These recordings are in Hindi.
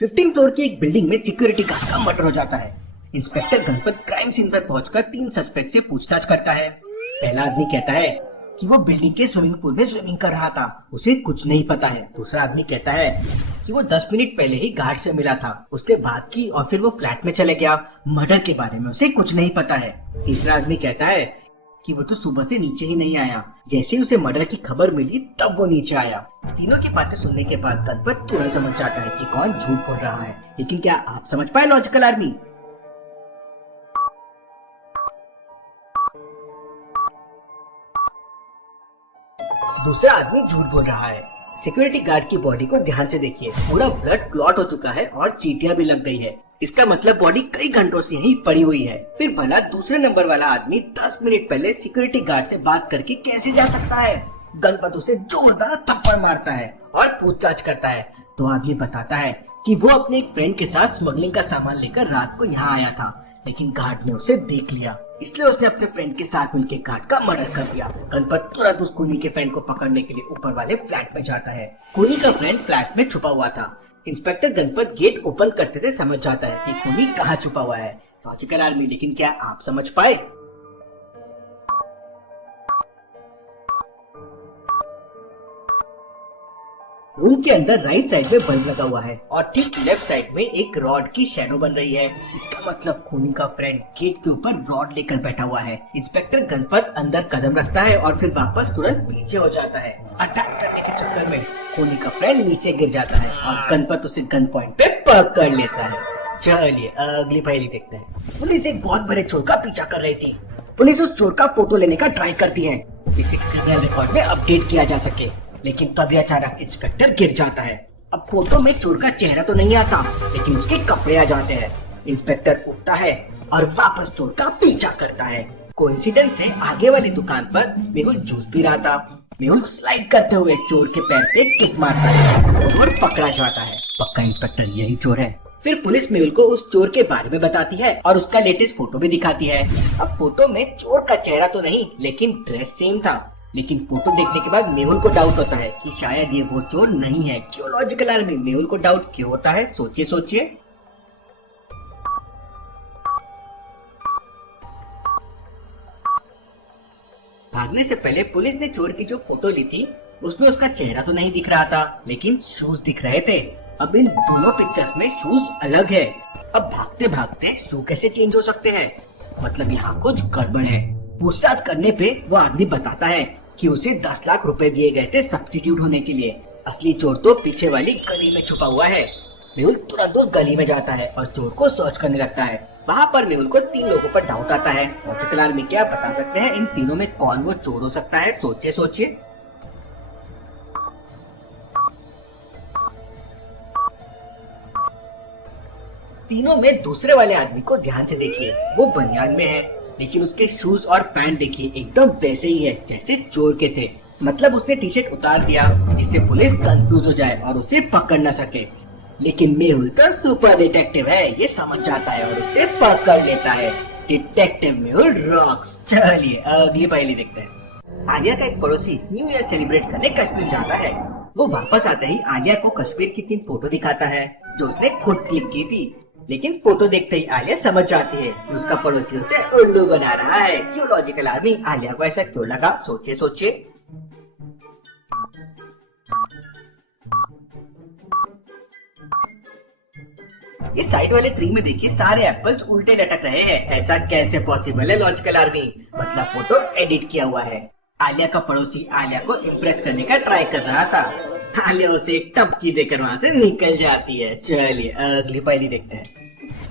15 फ्लोर की एक बिल्डिंग में सिक्योरिटी गार्ड का मर्डर हो जाता है। इंस्पेक्टर गणपत क्राइम सीन पर पहुंचकर 3 सस्पेक्ट से पूछताछ करता है। पहला आदमी कहता है कि वो बिल्डिंग के स्विमिंग पूल में स्विमिंग कर रहा था, उसे कुछ नहीं पता है। दूसरा आदमी कहता है कि वो 10 मिनट पहले ही गार्ड से मिला था, उसने बात की और फिर वो फ्लैट में चले गया। मर्डर के बारे में उसे कुछ नहीं पता है। तीसरा आदमी कहता है कि वो तो सुबह से नीचे ही नहीं आया, जैसे ही उसे मर्डर की खबर मिली तब वो नीचे आया। तीनों की बातें सुनने के बाद गणपत तुरंत समझ जाता है कि कौन झूठ बोल रहा है। लेकिन क्या आप समझ पाए लॉजिकल आर्मी? दूसरा आदमी झूठ बोल रहा है। सिक्योरिटी गार्ड की बॉडी को ध्यान से देखिए, पूरा ब्लड क्लॉट हो चुका है और चींटियां भी लग गई है। इसका मतलब बॉडी कई घंटों से यहीं पड़ी हुई है। फिर भला दूसरे नंबर वाला आदमी 10 मिनट पहले सिक्योरिटी गार्ड से बात करके कैसे जा सकता है? गणपत उसे जोरदार थप्पड़ मारता है और पूछताछ करता है तो आदमी बताता है कि वो अपने एक फ्रेंड के साथ स्मगलिंग का सामान लेकर रात को यहाँ आया था, लेकिन गार्ड ने उसे देख लिया, इसलिए उसने अपने फ्रेंड के साथ मिलकर गार्ड का मर्डर कर दिया। गणपत तुरंत उस खूनी के फ्रेंड को पकड़ने के लिए ऊपर वाले फ्लैट में जाता है। खूनी का फ्रेंड फ्लैट में छुपा हुआ था। इंस्पेक्टर गणपत गेट ओपन करते से समझ जाता है कि खूनी कहाँ छुपा हुआ है। लॉजिकल आर्मी, लेकिन क्या आप समझ पाए? रूम के अंदर राइट साइड में बल्ब लगा हुआ है और ठीक लेफ्ट साइड में एक रॉड की शैडो बन रही है। इसका मतलब खूनी का फ्रेंड गेट के ऊपर रॉड लेकर बैठा हुआ है। इंस्पेक्टर गणपत अंदर कदम रखता है और फिर वापस तुरंत पीछे हो जाता है। अटैक करने के चक्कर में खूनी का फ्रेंड नीचे गिर जाता है और गणपत उसे गन पॉइंट पे पकड़ लेता है। चलिए अगली पहेली देखते हैं। पुलिस एक बहुत बड़े चोर का पीछा कर रही थी। पुलिस उस चोर का फोटो लेने का ट्राई करती है जिससे क्रिमिनल रिकॉर्ड में अपडेट किया जा सके, लेकिन तभी अचानक इंस्पेक्टर गिर जाता है। अब फोटो में चोर का चेहरा तो नहीं आता, लेकिन उसके कपड़े आ जाते हैं। इंस्पेक्टर उठता है और वापस चोर का पीछा करता है। कोइंसिडेंस से आगे वाली दुकान पर मेहुल जूस पी रहा था। मेहुल स्लाइड करते हुए चोर के पैर पे किक मारता है। चोर पकड़ा जाता है। पक्का इंस्पेक्टर यही चोर है। फिर पुलिस मेहुल को उस चोर के बारे में बताती है और उसका लेटेस्ट फोटो भी दिखाती है। अब फोटो में चोर का चेहरा तो नहीं, लेकिन ड्रेस सेम था। लेकिन फोटो देखने के बाद मेहुल को डाउट होता है कि शायद ये वो चोर नहीं है। क्यों लॉजिकल आर्मी, मेहुल को डाउट क्यों होता है? सोचिए सोचिए। भागने से पहले पुलिस ने चोर की जो फोटो ली थी उसमें उसका चेहरा तो नहीं दिख रहा था, लेकिन शूज दिख रहे थे। अब इन दोनों पिक्चर्स में शूज अलग है। अब भागते भागते शू कैसे चेंज हो सकते हैं? मतलब यहाँ कुछ गड़बड़ है। पूछताछ करने पे वो आदमी बताता है कि उसे 10 लाख रुपए दिए गए थे सब्स्टिट्यूट होने के लिए। असली चोर तो पीछे वाली गली में छुपा हुआ है। मेहुल तुरंत उस गली में जाता है और चोर को सर्च करने लगता है। वहाँ पर मेहुल को 3 लोगों पर डाउट आता है। लॉजिकल आर्मी, क्या बता सकते हैं इन तीनों में कौन वो चोर हो सकता है? सोचिए सोचिए। तीनों में दूसरे वाले आदमी को ध्यान से देखिए, वो बनियान में है, लेकिन उसके शूज और पैंट देखिए एकदम वैसे ही है जैसे चोर के थे। मतलब उसने टी शर्ट उतार दिया जिससे पुलिस कंफ्यूज हो जाए और उसे पकड़ न सके। लेकिन मेहुल तो सुपर डिटेक्टिव है, ये समझ जाता है और उसे पकड़ लेता है। Detective Mehul rocks. चलिए अगली पहेली देखते हैं। आलिया का एक पड़ोसी न्यू ईयर सेलिब्रेट करने कश्मीर जाता है। वो वापस आते ही आलिया को कश्मीर की 3 फोटो दिखाता है जो उसने खुद क्लिक की थी। लेकिन फोटो देखते ही आलिया समझ जाती है कि उसका पड़ोसी उसे उल्लू बना रहा है। क्यों लॉजिकल आर्मी, आलिया को ऐसा क्यों लगा? सोचिए सोचिए। इस साइड वाले ट्री में देखिए सारे एप्पल्स उल्टे लटक रहे हैं। ऐसा कैसे पॉसिबल है लॉजिकल आर्मी? मतलब फोटो एडिट किया हुआ है। आलिया का पड़ोसी आलिया को इम्प्रेस करने का ट्राई कर रहा था। आलिया उसे एक टपकी देकर वहाँ से निकल जाती है। चलिए अगली पहेली देखते हैं।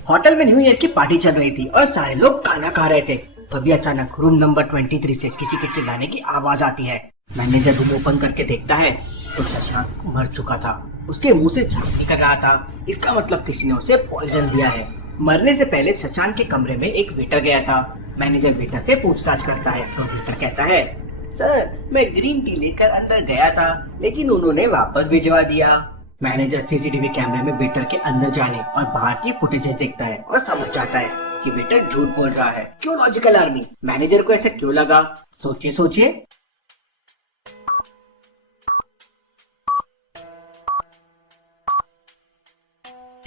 होटल में न्यू ईयर की पार्टी चल रही थी और सारे लोग खाना खा रहे थे। तभी अचानक रूम नंबर 23 से किसी के चिल्लाने की आवाज आती है। मैनेजर रूम ओपन करके देखता है तो शशांक मर चुका था। उसके मुंह से झांकी कर रहा था। इसका मतलब किसी ने उसे पॉइजन दिया है। मरने से पहले शशांक के कमरे में एक वेटर गया था। मैनेजर वेटर से पूछताछ करता है तो वेटर कहता है, सर मैं ग्रीन टी लेकर अंदर गया था, लेकिन उन्होंने वापस भिजवा दिया। मैनेजर सीसीटीवी कैमरे में वेटर के अंदर जाने और बाहर की फुटेजेस देखता है और समझ जाता है कि वेटर झूठ बोल रहा है। क्यों लॉजिकल आर्मी, मैनेजर को ऐसा क्यों लगा? सोचिए सोचिए।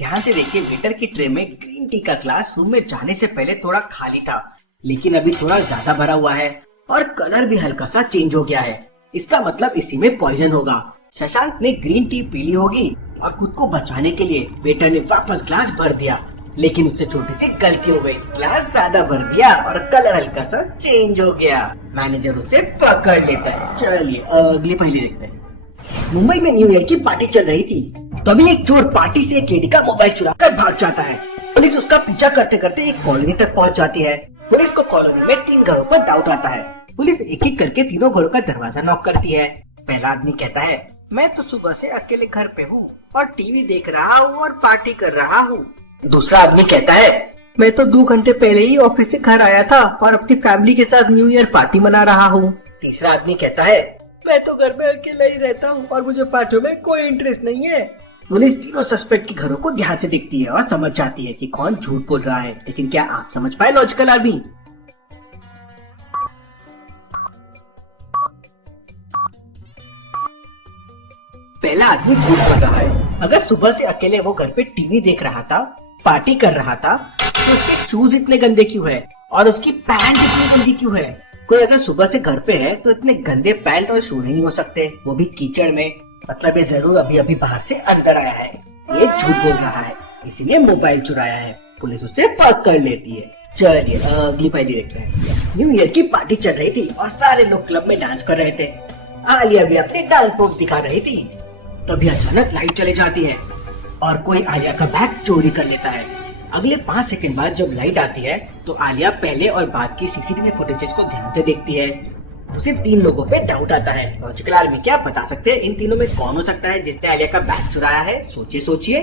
ध्यान से देखिए, वेटर की ट्रे में ग्रीन टी का ग्लास रूम में जाने से पहले थोड़ा खाली था, लेकिन अभी थोड़ा ज्यादा भरा हुआ है और कलर भी हल्का सा चेंज हो गया है। इसका मतलब इसी में पॉइजन होगा। शशांक ने ग्रीन टी पी ली होगी और खुद को बचाने के लिए वेटर ने वापस ग्लास भर दिया, लेकिन उससे छोटी सी गलती हो गई। ग्लास ज्यादा भर दिया और कलर हल्का सा चेंज हो गया। मैनेजर उसे पकड़ लेता है। चलिए अगली पहेली देखते हैं। मुंबई में न्यू ईयर की पार्टी चल रही थी, तभी एक चोर पार्टी से एक लेडी का मोबाइल चुरा कर भाग जाता है। पुलिस उसका पीछा करते करते एक कॉलोनी तक पहुंच जाती है। पुलिस को कॉलोनी में 3 घरों पर डाउट आता है। पुलिस एक एक करके तीनों घरों का दरवाजा नॉक करती है। पहला आदमी कहता है, मैं तो सुबह से अकेले घर पे हूँ और टीवी देख रहा हूँ और पार्टी कर रहा हूँ। दूसरा आदमी कहता है, मैं तो 2 घंटे पहले ही ऑफिस से घर आया था और अपनी फैमिली के साथ न्यू ईयर पार्टी मना रहा हूँ। तीसरा आदमी कहता है, मैं तो घर में अकेला ही रहता हूँ और मुझे पार्टियों में कोई इंटरेस्ट नहीं है। पुलिस तीनों सस्पेक्ट के घरों को ध्यान से देखती है और समझ जाती है कि कौन झूठ बोल रहा है। लेकिन क्या आप समझ पाए लॉजिकल आदमी? पहला आदमी झूठ बोल रहा है। अगर सुबह से अकेले वो घर पे टीवी देख रहा था, पार्टी कर रहा था, तो उसके शूज इतने गंदे क्यों है और उसकी पैंट इतनी गंदी क्यों है? कोई अगर सुबह से घर पे है तो इतने गंदे पैंट और शू नहीं हो सकते, वो भी कीचड़ में। मतलब ये जरूर अभी अभी बाहर से अंदर आया है। ये झूठ बोल रहा है, इसीलिए मोबाइल चुराया है। पुलिस उसे पकड़ लेती है। चलिए अगली पहेली देखते हैं। न्यू ईयर की पार्टी चल रही थी और सारे लोग क्लब में डांस कर रहे थे। आलिया भी अपनी डांस पोज दिखा रही थी। तभी अचानक लाइट चली जाती है और कोई आलिया का बैग चोरी कर लेता है। अगले 5 सेकंड बाद जब लाइट आती है तो आलिया पहले और बाद की सीसीटीवी फुटेजेस को ध्यान से देखती है। उसे 3 लोगों पे डाउट आता है। लॉजिकल आर्मी क्या बता सकते हैं इन तीनों में कौन हो सकता है जिसने आलिया का बैग चुराया है? सोचिए सोचिए।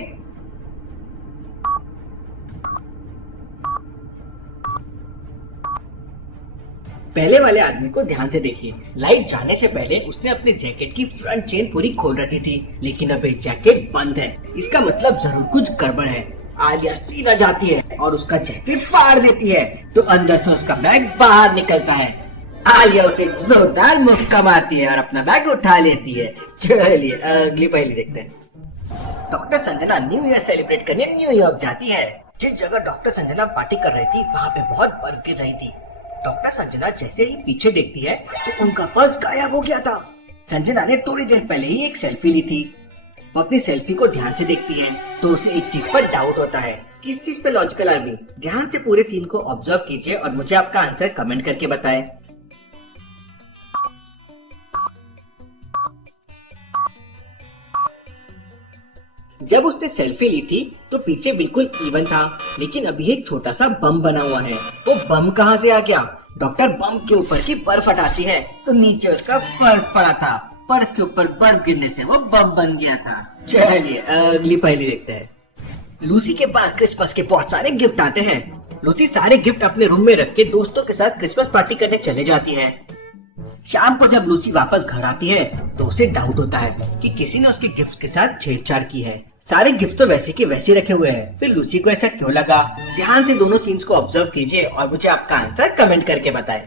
पहले वाले आदमी को ध्यान से देखिए। लाइट जाने से पहले उसने अपने जैकेट की फ्रंट चेन पूरी खोल रखी थी, लेकिन अब जैकेट बंद है। इसका मतलब जरूर कुछ गड़बड़ है। आलिया सीधा जाती है और उसका जैकेट फाड़ देती है तो अंदर से उसका बैग बाहर निकलता है। आलिया उसे जोरदार मुक्का मारती है और अपना बैग उठा लेती है। चलिए अगली पहेली देखते हैं। Doctor Sanjana new year celebrate करने न्यूयॉर्क जाती है। जिस जगह डॉक्टर संजना पार्टी कर रही थी वहाँ पे बहुत बर्फ गिर रही थी। डॉक्टर संजना जैसे ही पीछे देखती है तो उनका पर्स गायब हो गया था। संजना ने थोड़ी देर पहले ही एक सेल्फी ली थी। वो अपनी सेल्फी को ध्यान से देखती है तो उसे एक चीज पर डाउट होता है। किस चीज पे लॉजिकल आर्मी? ध्यान से पूरे सीन को ऑब्जर्व कीजिए और मुझे आपका आंसर कमेंट करके बताएं। जब उसने सेल्फी ली थी तो पीछे बिल्कुल इवन था, लेकिन अभी एक छोटा सा बम बना हुआ है। वो बम कहाँ से आ गया? डॉक्टर बम के ऊपर की बर्फ हटाती है तो नीचे उसका पर्स पड़ा था। पर्स के ऊपर बर्फ गिरने से वो बम बन गया था। चलिए अगली पहेली देखते हैं। लूसी के पास क्रिसमस के बहुत सारे गिफ्ट आते हैं। लूसी सारे गिफ्ट अपने रूम में रख के दोस्तों के साथ क्रिसमस पार्टी करने चले जाती है। शाम को जब लूसी वापस घर आती है तो उसे डाउट होता है कि किसी ने उसके गिफ्ट के साथ छेड़छाड़ की है। सारे गिफ्ट तो वैसे के वैसे रखे हुए हैं, फिर लूसी को ऐसा क्यों लगा? ध्यान से दोनों सीन्स को ऑब्जर्व कीजिए और मुझे आपका आंसर कमेंट करके बताएं।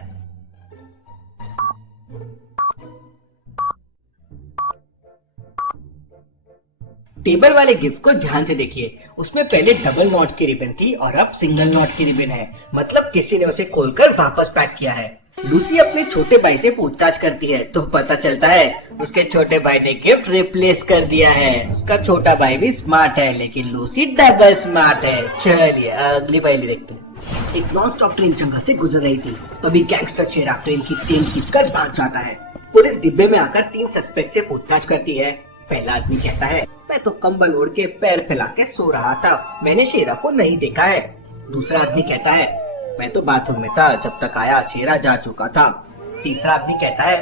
टेबल वाले गिफ्ट को ध्यान से देखिए। उसमें पहले डबल नॉट्स की रिबन थी और अब सिंगल नॉट की रिबन है। मतलब किसी ने उसे खोलकर वापस पैक किया है। लूसी अपने छोटे भाई से पूछताछ करती है तो पता चलता है उसके छोटे भाई ने गिफ्ट रिप्लेस कर दिया है। उसका छोटा भाई भी स्मार्ट है, लेकिन लूसी डबल स्मार्ट है। चलिए अगली पहेली देखते हैं। एक नॉन स्टॉप ट्रेन जंगल से गुजर रही थी, तभी गैंगस्टर शेरा ट्रेन की चेन खींचकर भाग जाता है। पुलिस डिब्बे में आकर 3 सस्पेक्ट से पूछताछ करती है। पहला आदमी कहता है, मैं तो कंबल ओढ़ के पैर फैला के सो रहा था, मैंने शेरा को नहीं देखा है। दूसरा आदमी कहता है, मैं तो बाथरूम में था, जब तक आया शेरा जा चुका था। तीसरा आदमी कहता है,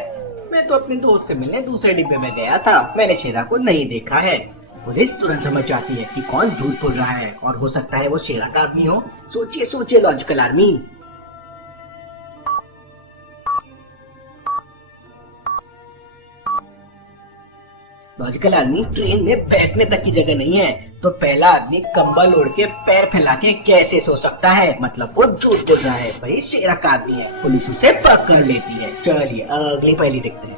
मैं तो अपने दोस्त से मिलने दूसरे डिब्बे में गया था, मैंने शेरा को नहीं देखा है। पुलिस तुरंत समझ जाती है कि कौन झूठ बोल रहा है और हो सकता है वो शेरा का आदमी हो। सोचिए सोचिए लॉजिकल आर्मी। लॉजिकल आदमी, ट्रेन में बैठने तक की जगह नहीं है तो पहला आदमी कंबल ओढ़ के पैर फैला के कैसे सो सकता है? मतलब वो झूठ बोल रहा है, भाई शेरा का आदमी है। पुलिस उसे पकड़ लेती है। चलिए अगली पहेली देखते हैं।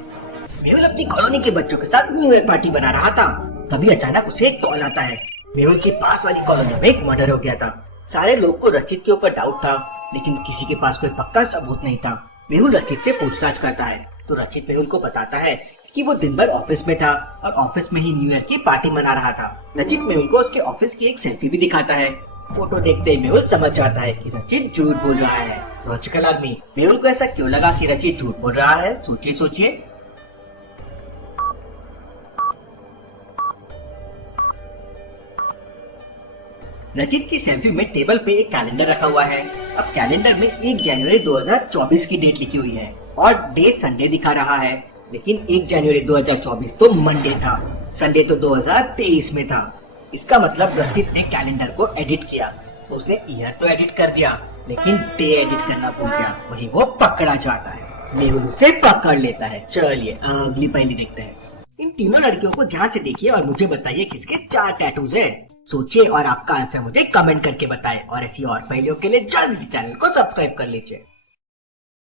मेहुल अपनी कॉलोनी के बच्चों के साथ न्यू ईयर पार्टी बना रहा था, तभी अचानक उसे एक कॉल आता है। मेहुल के पास वाली कॉलोनी में एक मर्डर हो गया था। सारे लोग को रचित के ऊपर डाउट था, लेकिन किसी के पास कोई पक्का सबूत नहीं था। मेहुल रचित से पूछताछ करता है तो रचित मेहुल को बताता है कि वो दिन भर ऑफिस में था और ऑफिस में ही न्यू ईयर की पार्टी मना रहा था। रचित मेहुल को उसके ऑफिस की एक सेल्फी भी दिखाता है। फोटो देखते ही मेहुल समझ जाता है कि रचित झूठ बोल रहा है। लॉजिकल आदमी। मेहुल को ऐसा क्यों लगा कि रचित झूठ बोल रहा है? सोचिए सोचिए। रचित की सेल्फी में टेबल पे एक कैलेंडर रखा हुआ है। अब कैलेंडर में 1 जनवरी 2024 की डेट लिखी हुई है और डे संडे दिखा रहा है, लेकिन 1 जनवरी 2024 तो मंडे था, संडे तो 2023 में था। इसका मतलब रचित ने कैलेंडर को एडिट किया। उसने ईयर तो एडिट कर दिया, लेकिन डे एडिट करना भूल गया। वही वो पकड़ा जाता है। मेहुल उसे पकड़ लेता है। चलिए अगली पहेली देखते हैं। इन तीनों लड़कियों को ध्यान से देखिए और मुझे बताइए किसके 4 टैटूज हैं। सोचिए और आपका आंसर मुझे कमेंट करके बताएं और ऐसी और पहेलियों के लिए जल्दी से चैनल को सब्सक्राइब कर लीजिए।